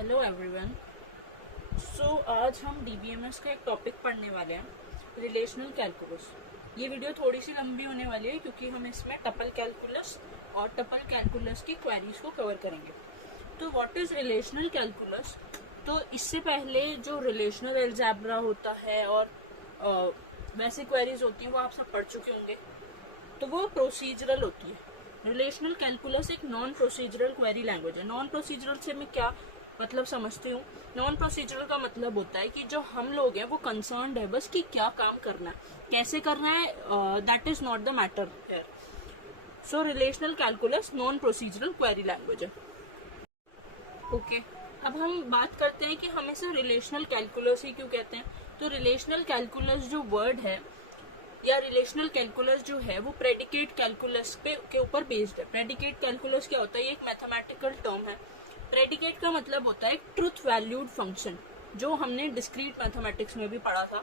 Hello everyone. आज हम DBMS का एक टॉपिक पढ़ने वाले हैं, रिलेशनल कैलकुलस। ये वीडियो थोड़ी सी लंबी होने वाली है क्योंकि हम इसमें टपल कैलकुलस और टपल कैलकुलस की क्वेरीज को कवर करेंगे। तो व्हाट इज रिलेशनल कैलकुलस? तो इससे पहले जो रिलेशनल अलजेब्रा होता है और वैसे क्वेरीज होती हैं वो आप सब पढ़ चुके होंगे, तो वो प्रोसीजरल होती है। रिलेशनल कैलकुलस एक नॉन प्रोसीजरल क्वेरी लैंग्वेज है। नॉन प्रोसीजरल से मैं क्या मतलब समझती हूँ? नॉन प्रोसीजरल का मतलब होता है कि जो हम लोग हैं वो कंसर्न्ड है बस कि क्या काम करना है, कैसे करना है, that is not the matter here. So relational calculus non procedural query language है। ओके, अब हम बात करते हैं कि हम इसे रिलेशनल कैलकुलस ही क्यों कहते हैं। तो रिलेशनल कैलकुलस जो वर्ड है या रिलेशनल कैलकुलस जो है वो प्रेडिकेट कैलकुलस के ऊपर बेस्ड है। प्रेडिकेट कैलकुलस क्या होता है? ये एक मैथमेटिकल टर्म है। प्रेडिकेट का मतलब होता है ट्रुथ वैल्यूड फंक्शन, जो हमने डिस्क्रीट मैथमेटिक्स में भी पढ़ा था।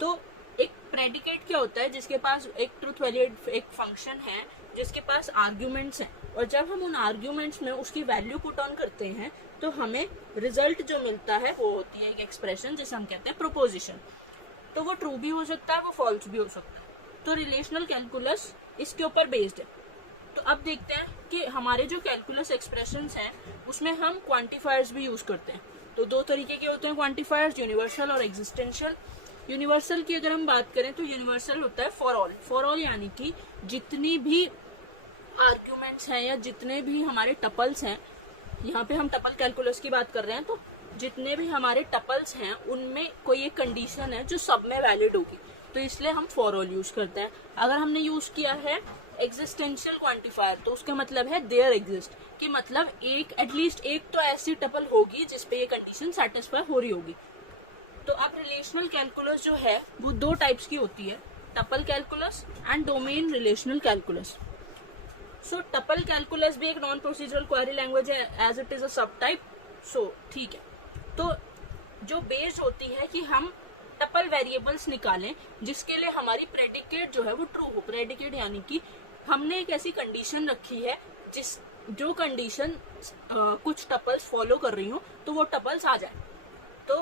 तो एक प्रेडिकेट क्या होता है? जिसके पास एक ट्रुथ वैल्यूड एक फंक्शन है जिसके पास आर्ग्यूमेंट्स हैं, और जब हम उन आर्ग्यूमेंट्स में उसकी वैल्यू पुट ऑन करते हैं तो हमें रिजल्ट जो मिलता है वो होती है एक एक्सप्रेशन जिसे हम कहते हैं प्रोपोजिशन। तो वो ट्रू भी हो सकता है, वो फॉल्स भी हो सकता है। तो रिलेशनल कैलकुलस इसके ऊपर बेस्ड है। तो अब देखते हैं कि हमारे जो कैलकुलस एक्सप्रेशंस हैं उसमें हम क्वांटिफायर्स भी यूज करते हैं। तो दो तरीके के होते हैं क्वांटिफायर्स, यूनिवर्सल और एग्जिस्टेंशियल। यूनिवर्सल की अगर हम बात करें तो यूनिवर्सल होता है फॉर ऑल। फॉर ऑल यानी कि जितनी भी आर्ग्यूमेंट्स हैं या जितने भी हमारे टपल्स हैं, यहाँ पे हम टपल कैलकुलस की बात कर रहे हैं, तो जितने भी हमारे टपल्स हैं उनमें कोई एक कंडीशन है जो सब में वैलिड होगी, तो इसलिए हम फॉर ऑल यूज करते हैं। अगर हमने यूज किया है एग्जिस्टेंशियल क्वांटिफायर तो उसका मतलब है देयर एग्जिस्ट, कि मतलब एक एटलीस्ट एक तो ऐसी टपल होगी जिसपे ये कंडीशन सेटिस्फाई हो रही होगी। तो अब रिलेशनल कैलकुलस जो है वो दो टाइप्स की होती है, tuple calculus and domain relational calculus. So tuple calculus भी एक नॉन प्रोसीजरल क्वेरी लैंग्वेज है एज इट इज अ सब टाइप। सो ठीक है, तो जो बेस होती है कि हम टपल वेरिएबल्स निकालें जिसके लिए हमारी प्रेडिकेट जो है वो ट्रू हो। प्रेडिकेट यानी कि हमने एक ऐसी कंडीशन रखी है जो कंडीशन कुछ टपल्स फॉलो कर रही हो तो वो टपल्स आ जाए। तो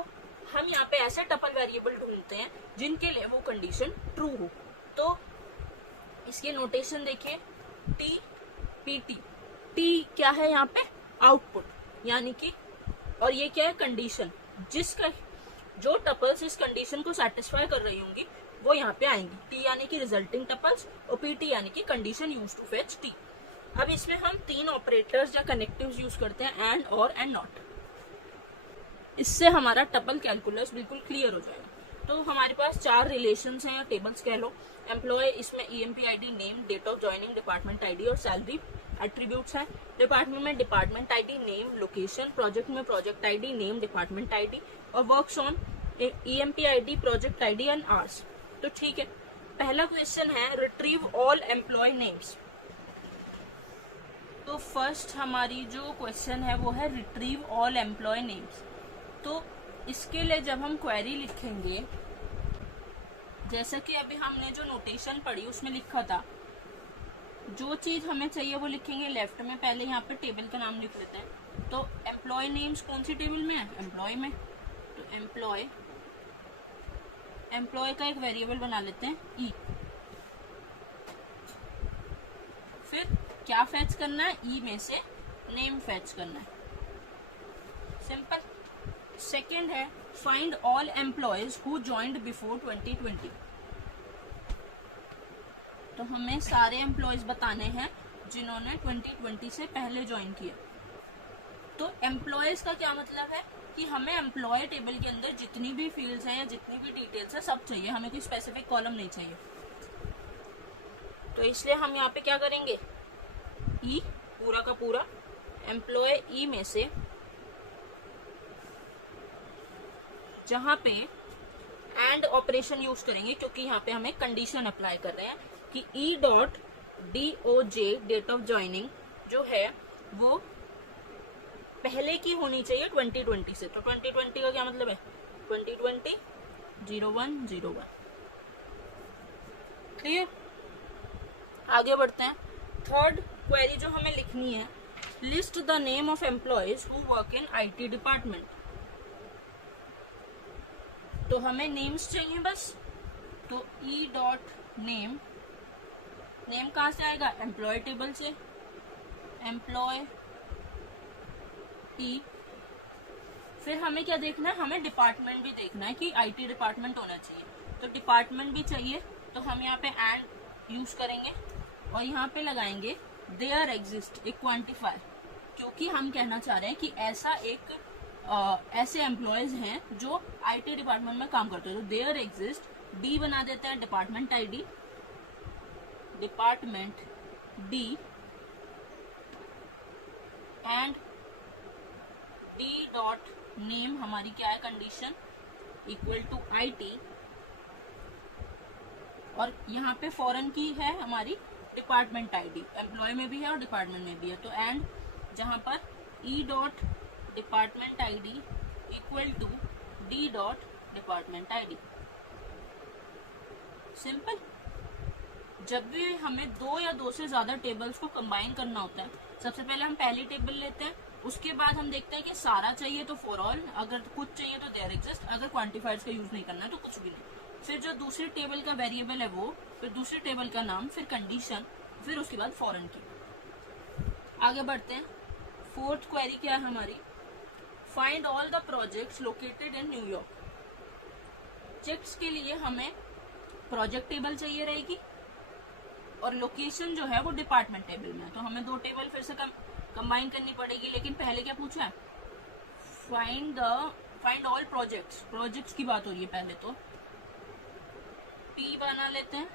हम यहाँ पे ऐसे टपल वेरिएबल ढूंढते हैं जिनके लिए वो कंडीशन ट्रू हो। तो इसके नोटेशन देखिए, टी पी टी। टी क्या है यहाँ पे? आउटपुट, यानी कि, और ये क्या है? कंडीशन। जिसका जो टपल्स इस कंडीशन को सेटिस्फाई कर रही होंगी वो यहाँ पे आएंगी। टी यानी कि रिजल्टिंग टपल्स और पीटी यानी कि condition use to fetch T. अब इसमें हम तीन ऑपरेटर्स या कनेक्टिव्स यूज करते हैं, एंड और एंड नॉट। इससे हमारा टपल कैलकुलस बिल्कुल क्लियर हो जाएगा। तो हमारे पास चार रिलेशंस हैं या टेबल्स कह लो। एम्प्लॉय, इसमें EMP ID, name, date of joining, department ID और सैलरी एट्रीब्यूट्स हैं। डिपार्टमेंट में department ID, name, location. Project में project ID, name, department ID और works on EMP ID, project ID and hours. तो ठीक है, पहला क्वेश्चन है रिट्रीव ऑल एम्प्लॉय नेम्स। तो फर्स्ट हमारी जो क्वेश्चन है वो है रिट्रीव ऑल एम्प्लॉय नेम्स। तो इसके लिए जब हम क्वेरी लिखेंगे, जैसा कि अभी हमने जो नोटेशन पढ़ी उसमें लिखा था, जो चीज हमें चाहिए वो लिखेंगे लेफ्ट में। पहले यहाँ पे टेबल का नाम लिख लेते हैं। तो एम्प्लॉय नेम्स कौन सी टेबल में है? एम्प्लॉय में। तो एम्प्लॉय का एक वेरिएबल बना लेते हैं ई। फिर क्या फेच करना है? ई में से नेम फेच करना है। सिंपल। सेकेंड है find all employees who joined before 2020। तो हमें सारे एम्प्लॉयज बताने हैं जिन्होंने 2020 से पहले ज्वाइन किया। तो एम्प्लॉयज का क्या मतलब है कि हमें एम्प्लॉय टेबल के अंदर जितनी भी फील्ड्स हैं या जितनी भी डिटेल्स है सब चाहिए, हमें कोई स्पेसिफिक कॉलम नहीं चाहिए। तो इसलिए हम यहाँ पे क्या करेंगे? ई पूरा का पूरा एम्प्लॉय ई में से, जहां पे एंड ऑपरेशन यूज करेंगे क्योंकि यहाँ पे हमें कंडीशन अप्लाई कर रहे हैं कि E dot D O J, date of joining जो है वो पहले की होनी चाहिए 2020 से। तो 2020 का क्या मतलब है? 2020 0101। क्लियर? आगे बढ़ते हैं। थर्ड क्वेरी जो हमें लिखनी है list the name of employees who work in IT department. तो हमें नेम्स चाहिए बस, तो E.name, नेम कहाँ से आएगा, एम्प्लॉय टेबल से, एम्प्लॉय T। फिर हमें क्या देखना है, हमें डिपार्टमेंट भी देखना है कि IT डिपार्टमेंट होना चाहिए, तो डिपार्टमेंट भी चाहिए, तो हम यहाँ पे एंड यूज करेंगे और यहाँ पे लगाएंगे देयर एग्जिस्ट एक क्वांटिफायर, क्योंकि हम कहना चाह रहे हैं कि ऐसे एम्प्लॉयज हैं जो IT डिपार्टमेंट में काम करते हैं। तो देयर एग्जिस्ट, डी बना देते हैं department ID, department D and D.name हमारी क्या है कंडीशन, इक्वल टू IT, और यहाँ पे फॉरेन की है हमारी डिपार्टमेंट ID, एम्प्लॉय में भी है और डिपार्टमेंट में भी है, तो एंड जहाँ पर E.department ID equal to D.department ID। Simple. जब भी हमें दो या दो से ज्यादा टेबल्स को कंबाइन करना होता है, सबसे पहले हम पहली टेबल लेते हैं, उसके बाद हम देखते हैं कि सारा चाहिए तो फॉर ऑल, अगर कुछ चाहिए तो देयर एग्जिस्ट, अगर क्वांटिफायर्स का यूज नहीं करना है तो कुछ भी नहीं। फिर जो दूसरी टेबल का वेरिएबल है वो, फिर दूसरी टेबल का नाम, फिर कंडीशन, फिर उसके बाद फॉरेन की। आगे बढ़ते हैं। फोर्थ क्वेरी क्या है हमारी, find all the projects located in New York. Checks के लिए हमें प्रोजेक्ट टेबल चाहिए रहेगी और लोकेशन जो है वो डिपार्टमेंट टेबल में है, तो हमें दो टेबल फिर से कंबाइन करनी पड़ेगी। लेकिन पहले क्या पूछा है, फाइंड ऑल प्रोजेक्ट्स की बात हो रही है। पहले तो P बना लेते हैं,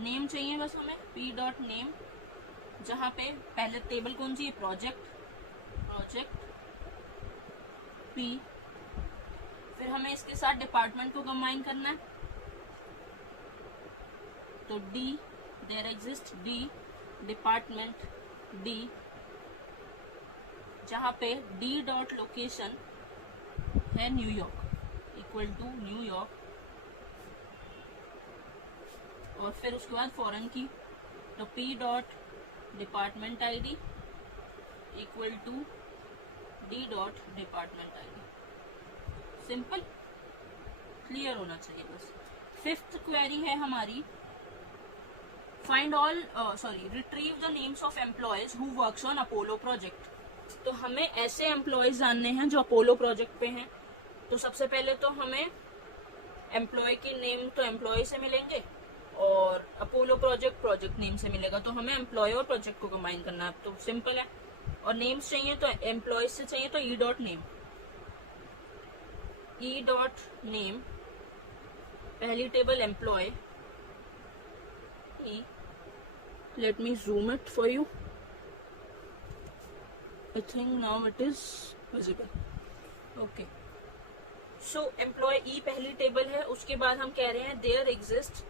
नेम चाहिए बस हमें, P.name, जहां पे पहले टेबल कौन सी है, प्रोजेक्ट P, फिर हमें इसके साथ डिपार्टमेंट को कंबाइन करना है, तो D, there exist D, department D, जहां पे D.location है न्यूयॉर्क, इक्वल टू न्यूयॉर्क, और फिर उसके बाद फॉरेन की, तो P.department ID equal to D.department ID। Simple, clear होना चाहिए बस। फिफ्थ क्वेरी है हमारी, retrieve the names of employees who works on Apollo project. तो हमें ऐसे एम्प्लॉयज जानने हैं जो अपोलो प्रोजेक्ट पे हैं। तो सबसे पहले तो हमें एम्प्लॉय की नेम तो एम्प्लॉय से मिलेंगे और अपोलो प्रोजेक्ट नेम से मिलेगा, तो हमें एम्प्लॉय और प्रोजेक्ट को कंबाइन करना है। तो सिंपल है, और नेम्स चाहिए तो एम्प्लॉय से चाहिए तो E.name, पहली table employee E, let me zoom it for you, I think now it is visible, okay, so employee E पहली टेबल है। उसके बाद हम कह रहे हैं देयर एग्जिस्ट,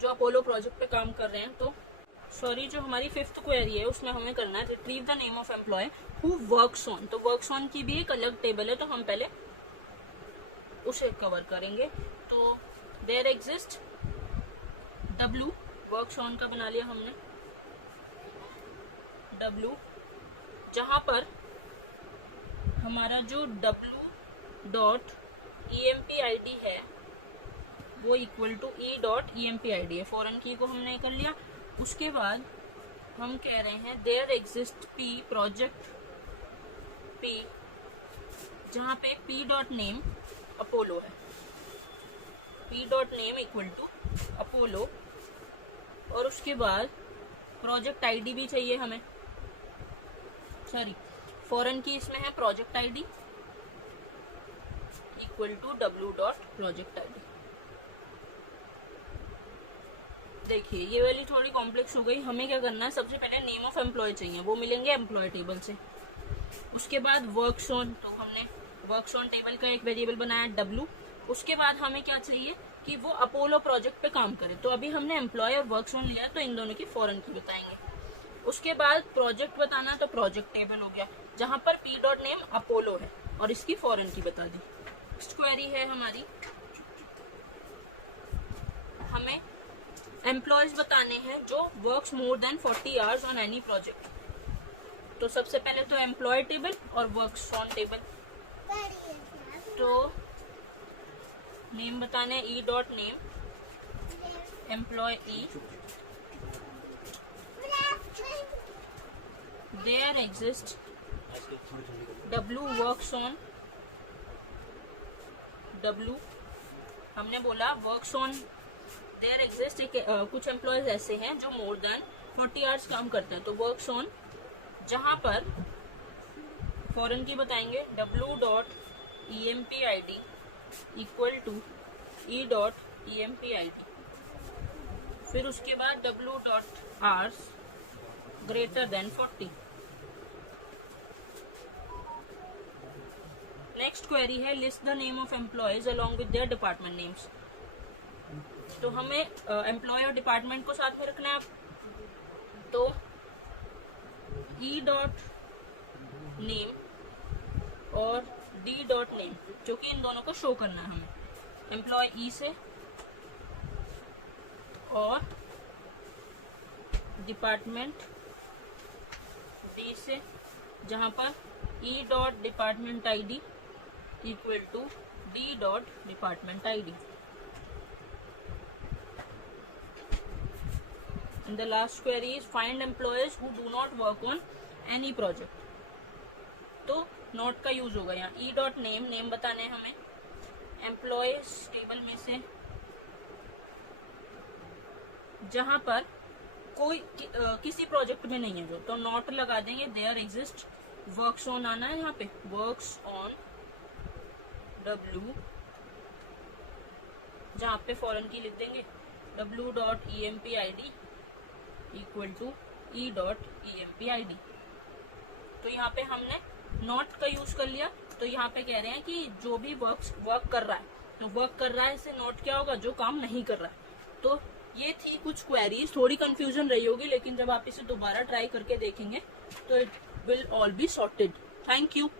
जो अपोलो प्रोजेक्ट पे काम कर रहे हैं, तो सॉरी जो हमारी फिफ्थ क्वेरी है उसमें हमें करना है retrieve the name of employee who works on. तो वर्क्स ऑन की भी एक अलग टेबल है, तो हम पहले उसे कवर करेंगे। तो there exist W, works on का बना लिया हमने W, जहां पर हमारा जो W.empid है वो इक्वल टू E.empid है, फॉरेन की को हमने कर लिया। उसके बाद हम कह रहे हैं there exist P, project P, जहां पे P.name अपोलो है, P.name इक्वल टू अपोलो, और उसके बाद प्रोजेक्ट ID भी चाहिए हमें, फॉरेन की इसमें है project ID equal to W.project ID। देखिए ये वाली थोड़ी कॉम्प्लेक्स हो गई। हमें क्या करना है, सबसे पहले नेम ऑफ एम्प्लॉय चाहिए, वो मिलेंगे एम्प्लॉय टेबल से। उसके बाद वर्क्स ऑन, तो हमने वर्क्स ऑन टेबल का एक वेरिएबल बनाया W। उसके बाद हमें क्या चाहिए कि वो अपोलो प्रोजेक्ट पे काम करे, तो अभी हमने एम्प्लॉय और वर्क्स ऑन लिया, तो इन दोनों की फॉरेन की बताएंगे। उसके बाद प्रोजेक्ट बताना, तो प्रोजेक्ट टेबल हो गया जहां पर P.name अपोलो है और इसकी फॉरेन की बता दी। नेक्स्ट क्वेरी है हमारी, हमें एम्प्लॉयज बताने हैं जो works more than 40 hours on any project. तो सबसे पहले तो एम्प्लॉय टेबल और वर्क्स ऑन टेबल। तो नेम बताने E dot name employee E, there exist W works on W। हमने बोला वर्क्स ऑन देयर एग्जिस्ट कुछ एम्प्लॉयज ऐसे हैं जो मोर देन 40 आवर्स काम करते हैं, तो वर्क्स ऑन जहां पर फॉरेन की बताएंगे W dot EMPID equal to E dot EMPID, फिर उसके बाद W dot hours greater than 40। Next query है list the name of employees along with their department names. तो हमें एम्प्लॉय और डिपार्टमेंट को साथ में रखना है। तो E डॉट नेम और D डॉट नेम, जो कि इन दोनों को शो करना है हमें, एम्प्लॉय E से और डिपार्टमेंट D से, जहां पर E dot department ID equal to D dot department ID। And the last query is find employees who do not work on any project। तो नोट का यूज होगा यहाँ। E डॉट नेम, नेम बताने हमें employees table में से जहां पर कोई किसी प्रोजेक्ट में नहीं है जो, तो नॉट लगा देंगे। देयर एग्जिस्ट वर्क्स ऑन आना है यहाँ पे, वर्क्स ऑन W, जहां पे फॉरेन की लिख देंगे W dot EMPID equal to E dot EMPID। तो यहाँ पे हमने नॉट का यूज कर लिया। तो यहाँ पे कह रहे हैं कि जो भी वर्क कर रहा है, तो वर्क कर रहा है से नोट क्या होगा, जो काम नहीं कर रहा है। तो ये थी कुछ क्वेरीज, थोड़ी कंफ्यूजन रही होगी, लेकिन जब आप इसे दोबारा ट्राई करके देखेंगे तो it will all be sorted. Thank you.